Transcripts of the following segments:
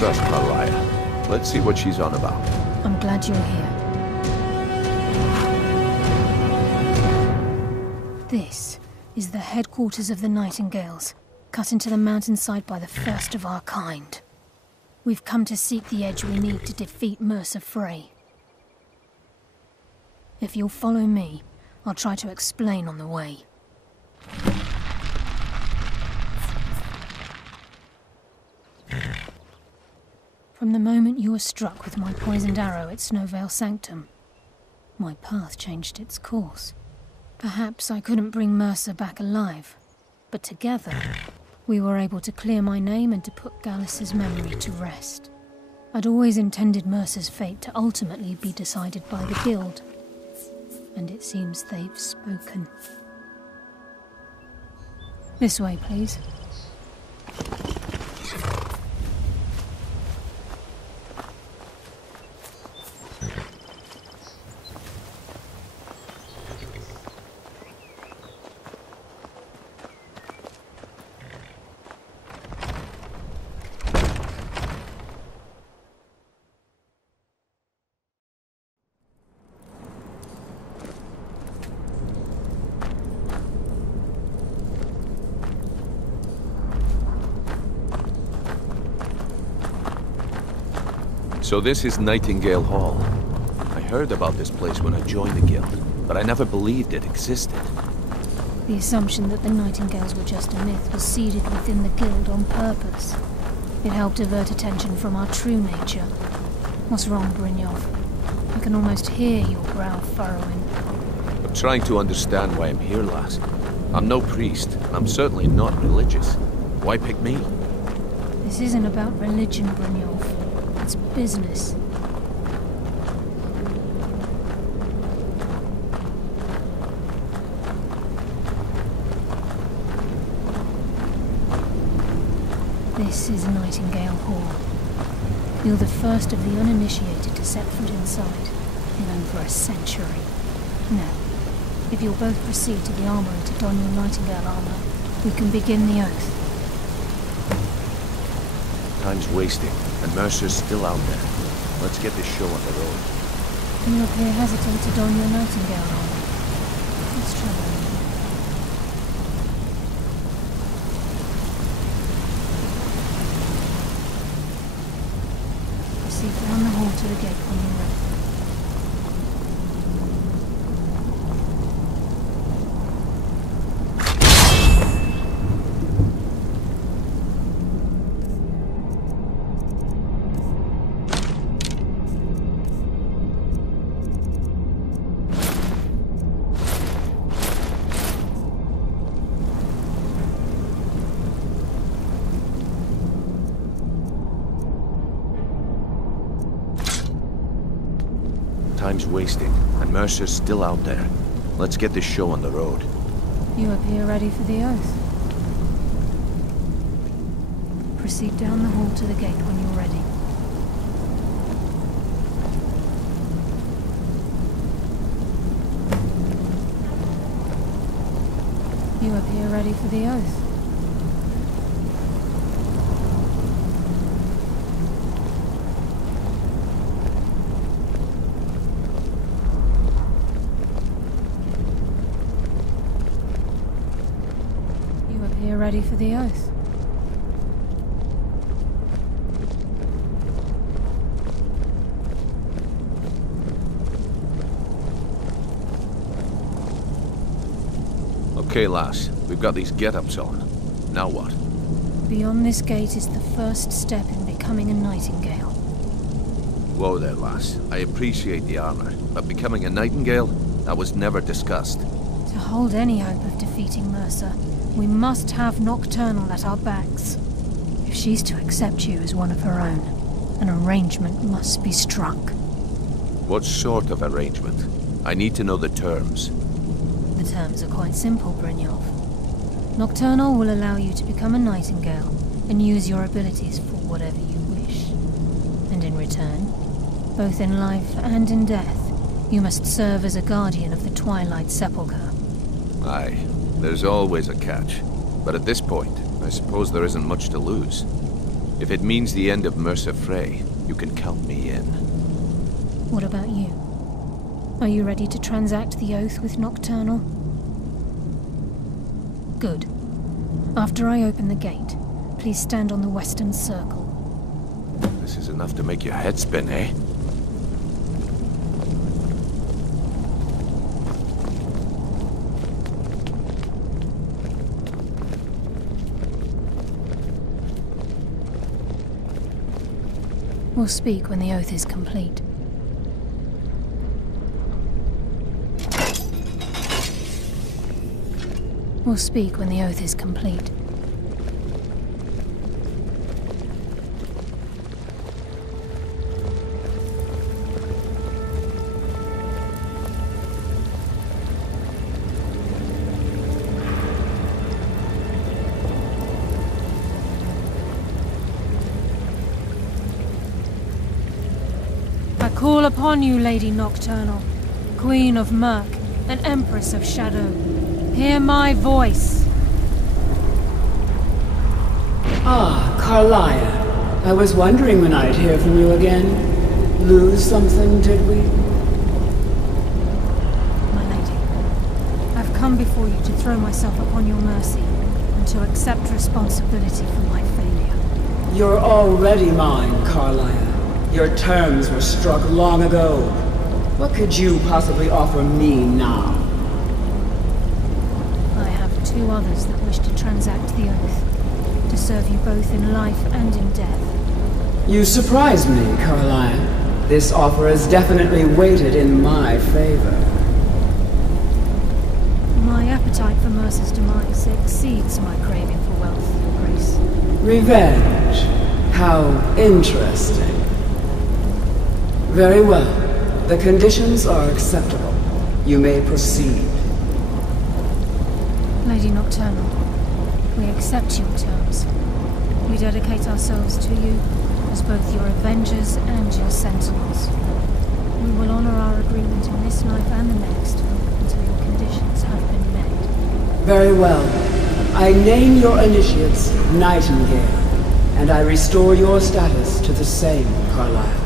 trust Malaya. Let's see what she's on about. I'm glad you're here. This is the headquarters of the Nightingales, cut into the mountainside by the first of our kind. We've come to seek the edge we need to defeat Mercer Frey. If you'll follow me, I'll try to explain on the way. From the moment you were struck with my poisoned arrow at Snowvale Sanctum, my path changed its course. Perhaps I couldn't bring Mercer back alive, but together, we were able to clear my name and to put Gallus's memory to rest. I'd always intended Mercer's fate to ultimately be decided by the Guild, and it seems they've spoken. This way, please. So this is Nightingale Hall. I heard about this place when I joined the guild, but I never believed it existed. The assumption that the Nightingales were just a myth was seeded within the guild on purpose. It helped divert attention from our true nature. What's wrong, Brynjolf? I can almost hear your brow furrowing. I'm trying to understand why I'm here, lass. I'm no priest, and I'm certainly not religious. Why pick me? This isn't about religion, Brynjolf. It's business. This is Nightingale Hall. You're the first of the uninitiated to set foot inside in over a century. Now, if you'll both proceed to the armory to don your Nightingale armor, we can begin the oath. Time's wasting, and Mercer's still out there. Let's get this show on the road. You appear hesitant to don your Nightingale armor. What's troubling you? Proceed down the hall to the gate when you're ready. Time's wasting, and Mercer's still out there. Let's get this show on the road. You appear ready for the oath. Proceed down the hall to the gate when you're ready. You appear ready for the oath. You appear ready for the oath. Okay, lass. We've got these get-ups on. Now what? Beyond this gate is the first step in becoming a Nightingale. Whoa there, lass. I appreciate the armor, but becoming a Nightingale? That was never discussed. To hold any hope of defeating Mercer, we must have Nocturnal at our backs. If she's to accept you as one of her own, an arrangement must be struck. What sort of arrangement? I need to know the terms. The terms are quite simple, Brynjolf. Nocturnal will allow you to become a Nightingale and use your abilities for whatever you wish. And in return, both in life and in death, you must serve as a guardian of the Twilight Sepulchre. Aye, there's always a catch. But at this point, I suppose there isn't much to lose. If it means the end of Mercer Frey, you can count me in. What about you? Are you ready to transact the oath with Nocturnal? Good. After I open the gate, please stand on the western circle. This is enough to make your head spin, eh? We'll speak when the oath is complete. We'll speak when the oath is complete. I call upon you, Lady Nocturnal, Queen of Murk and Empress of Shadow. Hear my voice. Ah, Carlia. I was wondering when I'd hear from you again. Lose something, did we? My lady, I've come before you to throw myself upon your mercy and to accept responsibility for my failure. You're already mine, Carlia. Your terms were struck long ago. What could you possibly offer me now? I have two others that wish to transact the oath, to serve you both in life and in death. You surprise me, Carlia. This offer is definitely weighted in my favor. My appetite for Mercer's demise exceeds my craving for wealth, Your Grace. Revenge. How interesting. Very well. The conditions are acceptable. You may proceed. Lady Nocturnal, we accept your terms. We dedicate ourselves to you as both your avengers and your sentinels. We will honor our agreement in this life and the next until your conditions have been met. Very well. I name your initiates Nightingale, and I restore your status to the same, Carlisle.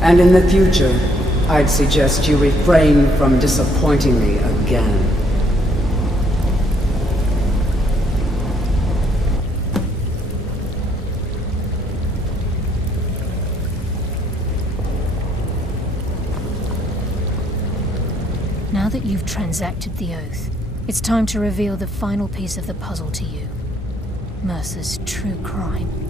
And in the future, I'd suggest you refrain from disappointing me again. Now that you've transacted the oath, it's time to reveal the final piece of the puzzle to you. Mercer's true crime.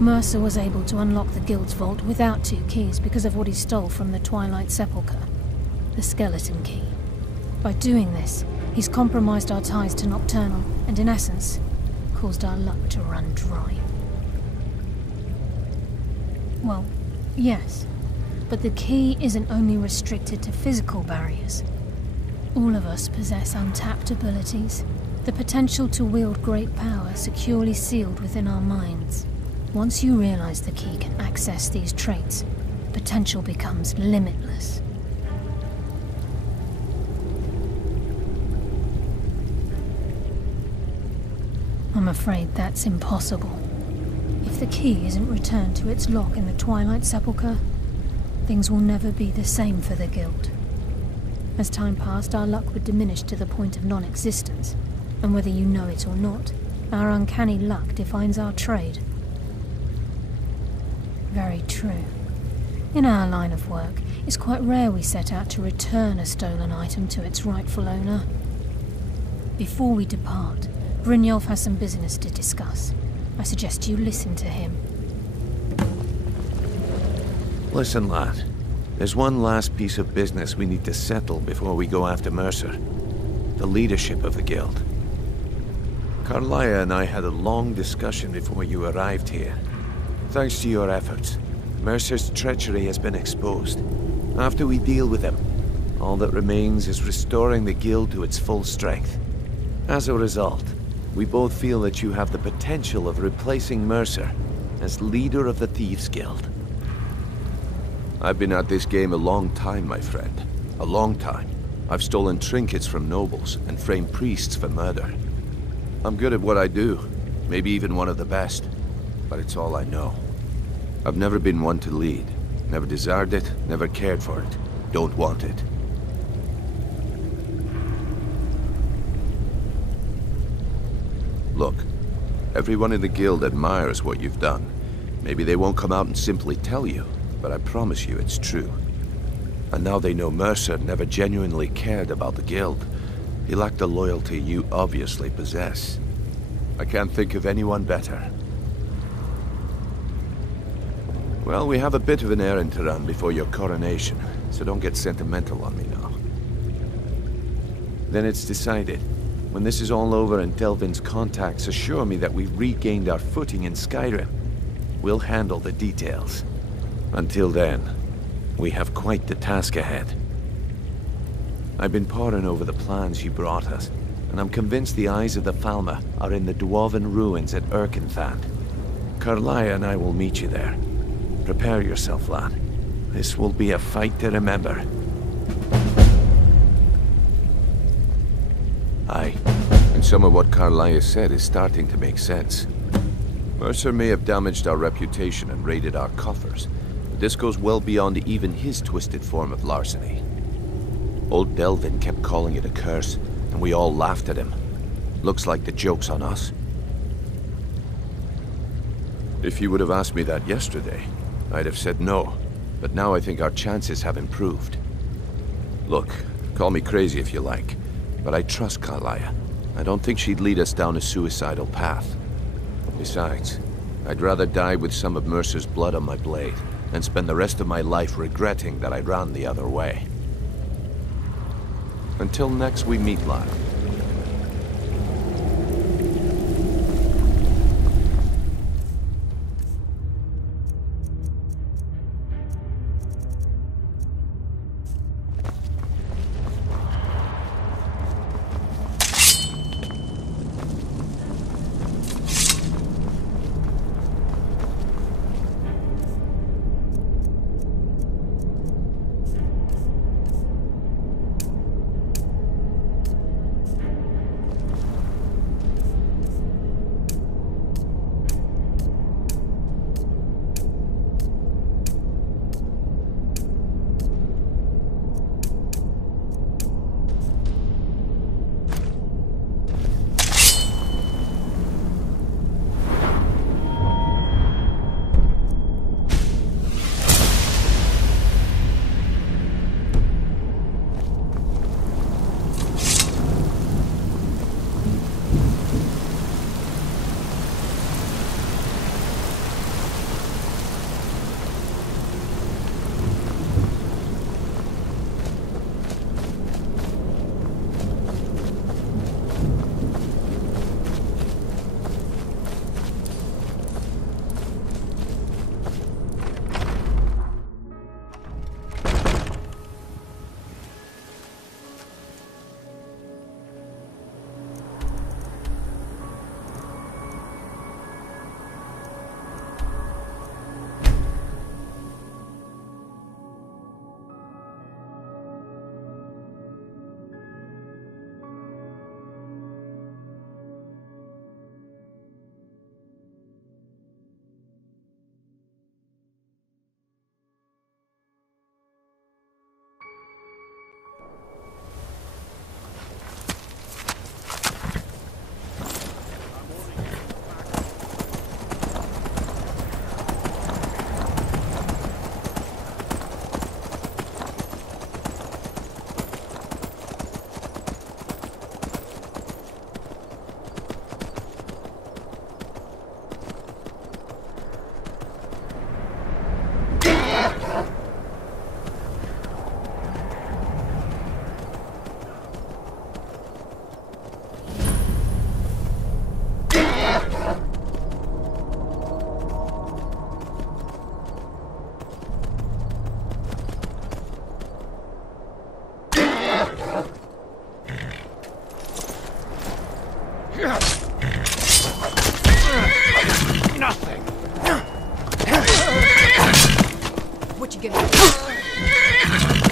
Mercer was able to unlock the Guild's vault without 2 keys because of what he stole from the Twilight Sepulchre, the skeleton key. By doing this, he's compromised our ties to Nocturnal and, in essence, caused our luck to run dry. Well, yes, but the key isn't only restricted to physical barriers. All of us possess untapped abilities, the potential to wield great power securely sealed within our minds. Once you realize the key can access these traits, potential becomes limitless. I'm afraid that's impossible. If the key isn't returned to its lock in the Twilight Sepulchre, things will never be the same for the Guild. As time passed, our luck would diminish to the point of non-existence, and whether you know it or not, our uncanny luck defines our trade. Very true. In our line of work, it's quite rare we set out to return a stolen item to its rightful owner. Before we depart, Brynjolf has some business to discuss. I suggest you listen to him. Listen, lad. There's one last piece of business we need to settle before we go after Mercer. The leadership of the Guild. Carlia and I had a long discussion before you arrived here. Thanks to your efforts, Mercer's treachery has been exposed. After we deal with him, all that remains is restoring the Guild to its full strength. As a result, we both feel that you have the potential of replacing Mercer as leader of the Thieves' Guild. I've been at this game a long time, my friend. A long time. I've stolen trinkets from nobles and framed priests for murder. I'm good at what I do, maybe even one of the best, but it's all I know. I've never been one to lead. Never desired it, never cared for it. Don't want it. Look, everyone in the Guild admires what you've done. Maybe they won't come out and simply tell you, but I promise you it's true. And now they know Mercer never genuinely cared about the Guild. He lacked the loyalty you obviously possess. I can't think of anyone better. Well, we have a bit of an errand to run before your coronation, so don't get sentimental on me now. Then it's decided. When this is all over and Delvin's contacts assure me that we've regained our footing in Skyrim, we'll handle the details. Until then, we have quite the task ahead. I've been poring over the plans you brought us, and I'm convinced the eyes of the Falmer are in the Dwarven ruins at Erkenthand. Carlia and I will meet you there. Prepare yourself, lad. This will be a fight to remember. Aye, and some of what Carlia said is starting to make sense. Mercer may have damaged our reputation and raided our coffers, but this goes well beyond even his twisted form of larceny. Old Delvin kept calling it a curse, and we all laughed at him. Looks like the joke's on us. If you would have asked me that yesterday, I'd have said no. but now I think our chances have improved. Look, call me crazy if you like, but I trust Carlia. I don't think she'd lead us down a suicidal path. Besides, I'd rather die with some of Mercer's blood on my blade than spend the rest of my life regretting that I ran the other way. Until next we meet, lad.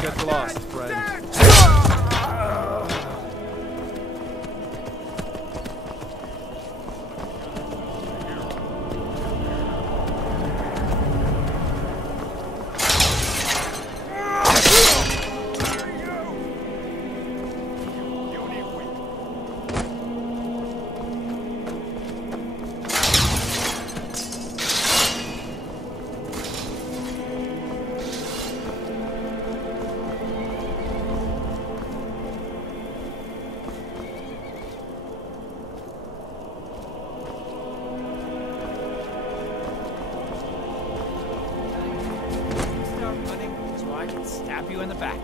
Get lost, friend. Stab you in the back.